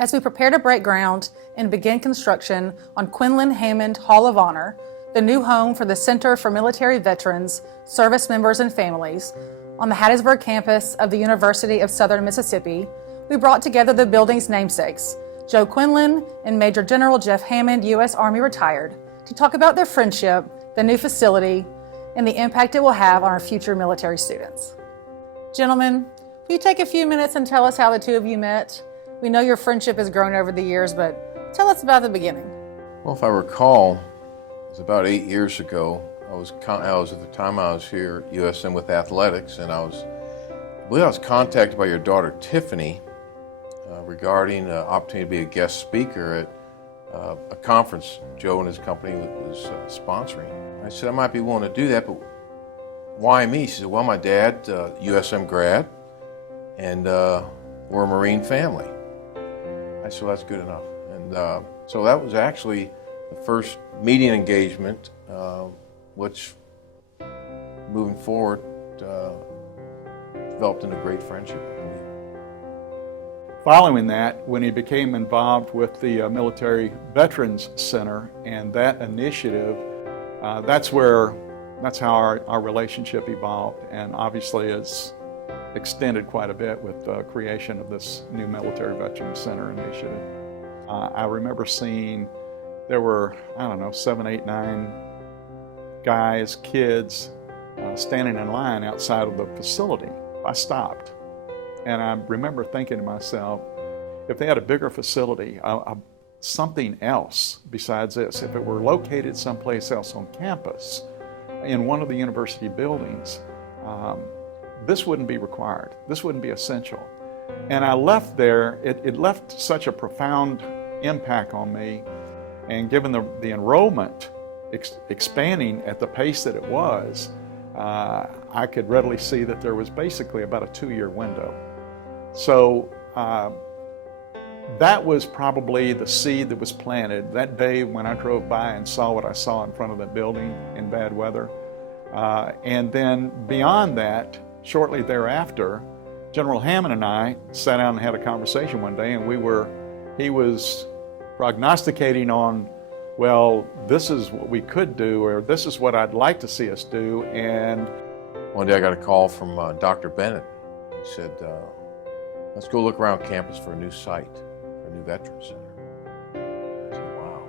as we prepare to break ground and begin construction on Quinlan-Hammond Hall of Honor, the new home for the Center for Military Veterans, Service Members, and Families, on the Hattiesburg campus of the University of Southern Mississippi, we brought together the building's namesakes, Joe Quinlan and Major General Jeff Hammond, U.S. Army retired, to talk about their friendship, the new facility, and the impact it will have on our future military students. Gentlemen, will you take a few minutes and tell us how the two of you met? We know your friendship has grown over the years, but tell us about the beginning. Well, if I recall, it was about 8 years ago. I was at the time I was here at USM with athletics, and I believe I was contacted by your daughter Tiffany regarding an opportunity to be a guest speaker at a conference Joe and his company was sponsoring. I said I might be willing to do that, but why me? She said, well, my dad, USM grad, and we're a Marine family. I said, well, that's good enough. And so that was actually the first media engagement, which moving forward developed into a great friendship. Following that, when he became involved with the Military Veterans Center and that initiative, that's how our relationship evolved, and obviously it's extended quite a bit with the creation of this new Military Veterans Center initiative. I remember seeing there were, 7, 8, 9 guys, kids, standing in line outside of the facility. I stopped, and I remember thinking to myself, if they had a bigger facility, something else besides this, if it were located someplace else on campus, in one of the university buildings, this wouldn't be required. This wouldn't be essential. And I left there, it left such a profound impact on me, and given the enrollment expanding at the pace that it was, I could readily see that there was basically about a 2-year window. So that was probably the seed that was planted that day when I drove by and saw what I saw in front of that building in bad weather. And then beyond that, shortly thereafter, General Hammond and I sat down and had a conversation one day, and he was prognosticating on, well, this is what we could do, or this is what I'd like to see us do. And one day I got a call from Dr. Bennett. He said, let's go look around campus for a new site, for a new Veterans Center. I said, wow,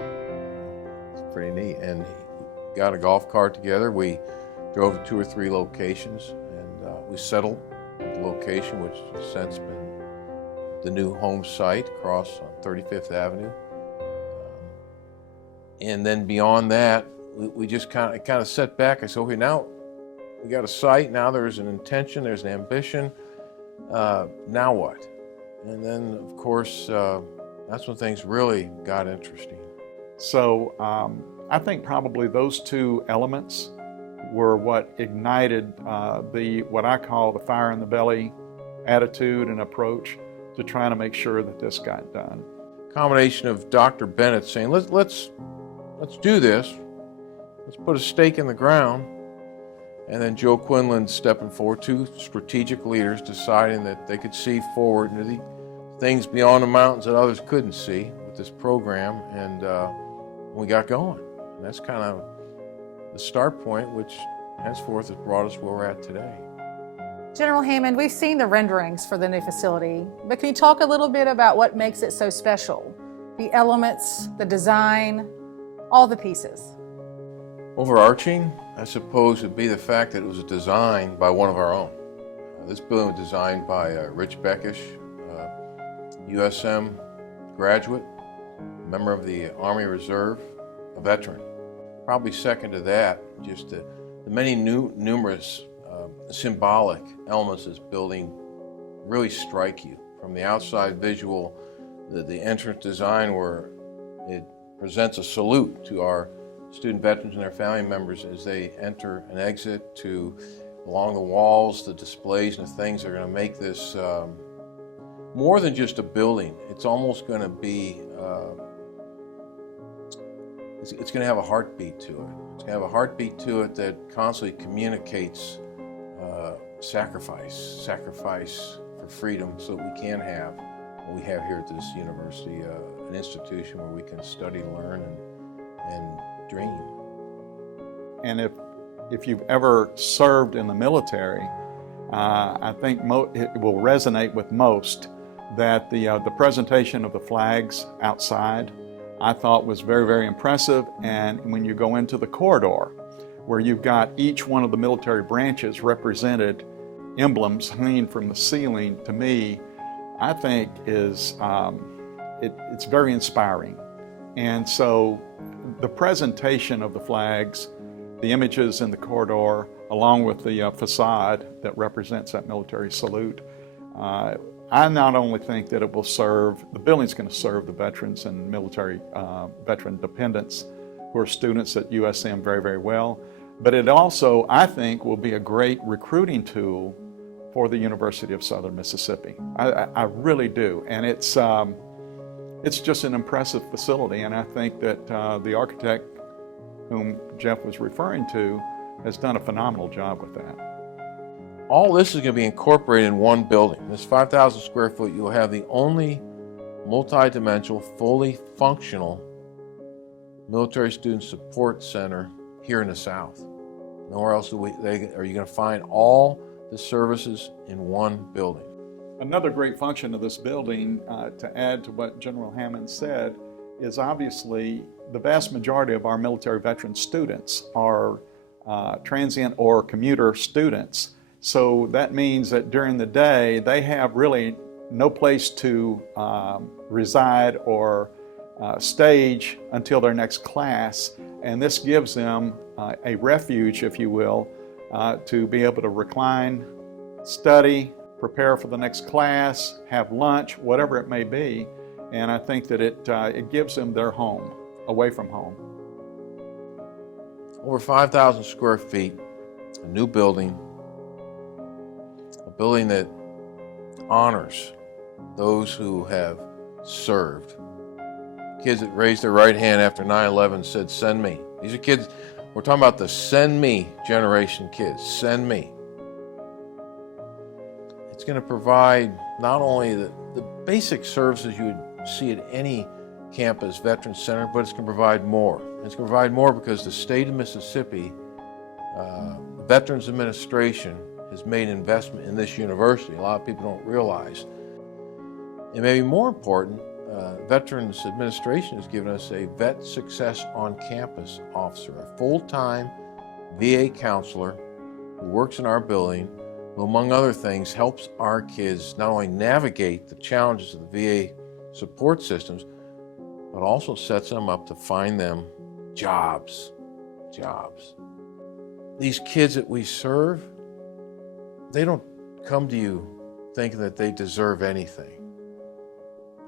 it's pretty neat. And he got a golf cart together. We drove to 2 or 3 locations, and we settled at the location, which has since been the new home site across on 35th Avenue. And then beyond that, we just kind of set back. I said, okay, now we got a site. Now there's an intention, there's an ambition. Now what? And then, of course, that's when things really got interesting. So I think probably those 2 elements were what ignited what I call the fire in the belly attitude and approach to trying to make sure that this got done. Combination of Dr. Bennett saying, let's do this, let's put a stake in the ground, and then Joe Quinlan stepping forward, 2 strategic leaders deciding that they could see forward into the things beyond the mountains that others couldn't see with this program, and we got going. And that's kind of the start point, which henceforth has brought us where we're at today. General Hammond, we've seen the renderings for the new facility, but can you talk a little bit about what makes it so special? The elements, the design, all the pieces. Overarching, I suppose, would be the fact that it was designed by one of our own. This building was designed by Rich Beckish, USM graduate, member of the Army Reserve, a veteran. Probably second to that, just the many numerous symbolic elements of this building really strike you. From the outside visual, the entrance design where it presents a salute to our student veterans and their family members as they enter and exit, to along the walls, the displays and the things that are going to make this more than just a building. It's almost going to be, it's going to have a heartbeat to it. It's going to have a heartbeat to it that constantly communicates sacrifice for freedom so that we can have what we have here at this university, an institution where we can study, learn, and dream. And if you've ever served in the military, I think it will resonate with most that the presentation of the flags outside I thought was very, very impressive. And when you go into the corridor where you've got each one of the military branches represented, emblems hanging from the ceiling, to me, I think is it's very inspiring. And so the presentation of the flags, the images in the corridor, along with the facade that represents that military salute, I not only think that it will serve, the building's going to serve the veterans and military veteran dependents who are students at USM very, very well, but it also, I think, will be a great recruiting tool for the University of Southern Mississippi. I really do, and it's just an impressive facility, and I think that the architect whom Jeff was referring to has done a phenomenal job with that. All this is going to be incorporated in one building. This 5,000 square foot, you'll have the only multi-dimensional, fully functional military student support center here in the South. Nowhere else are you going to find all the services in one building. Another great function of this building, to add to what General Hammond said, is obviously the vast majority of our military veteran students are transient or commuter students. So that means that during the day, they have really no place to reside or stage until their next class. And this gives them a refuge, if you will, to be able to recline, study, prepare for the next class, have lunch, whatever it may be. And I think that it gives them their home, away from home. Over 5,000 square feet, a new building, a building that honors those who have served. Kids that raised their right hand after 9/11 said, "Send me." These are kids, we're talking about the send me generation kids, send me. It's going to provide not only the basic services you would see at any campus veteran center, but it's going to provide more. It's going to provide more because the state of Mississippi, Veterans Administration, has made an investment in this university. A lot of people don't realize. And maybe more important, Veterans Administration has given us a Vet Success on Campus officer, a full-time VA counselor who works in our building, who, among other things, helps our kids not only navigate the challenges of the VA support systems, but also sets them up to find them jobs. These kids that we serve, they don't come to you thinking that they deserve anything.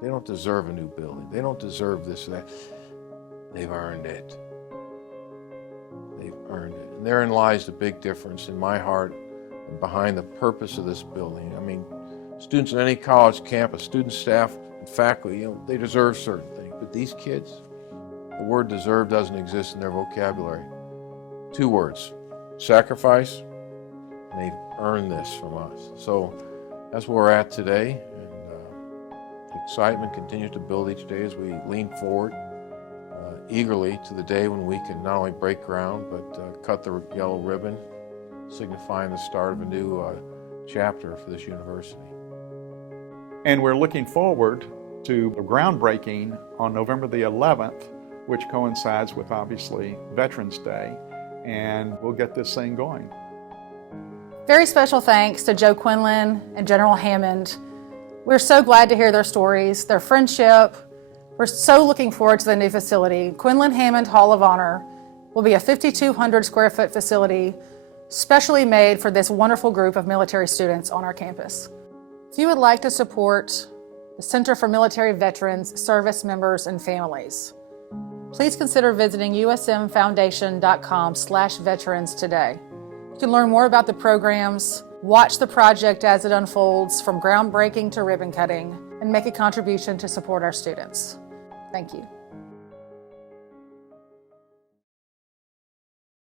They don't deserve a new building. They don't deserve this or that. They've earned it. They've earned it. And therein lies the big difference in my heart and behind the purpose of this building. I mean, students on any college campus, students, staff, and faculty, they deserve certain things. But these kids, the word deserve doesn't exist in their vocabulary. 2 words, sacrifice, and they've earned this from us. So that's where we're at today. Excitement continues to build each day as we lean forward eagerly to the day when we can not only break ground, but cut the yellow ribbon, signifying the start of a new chapter for this university. And we're looking forward to the groundbreaking on November the 11th, which coincides with, obviously, Veterans Day, and we'll get this thing going. Very special thanks to Joe Quinlan and General Hammond. We're so glad to hear their stories, their friendship. We're so looking forward to the new facility. Quinlan-Hammond Hall of Honor will be a 5,200 square foot facility specially made for this wonderful group of military students on our campus. If you would like to support the Center for Military Veterans, Service Members, and Families, please consider visiting usmfoundation.com/veterans today. You can learn more about the programs, watch the project as it unfolds from groundbreaking to ribbon cutting, and make a contribution to support our students. Thank you.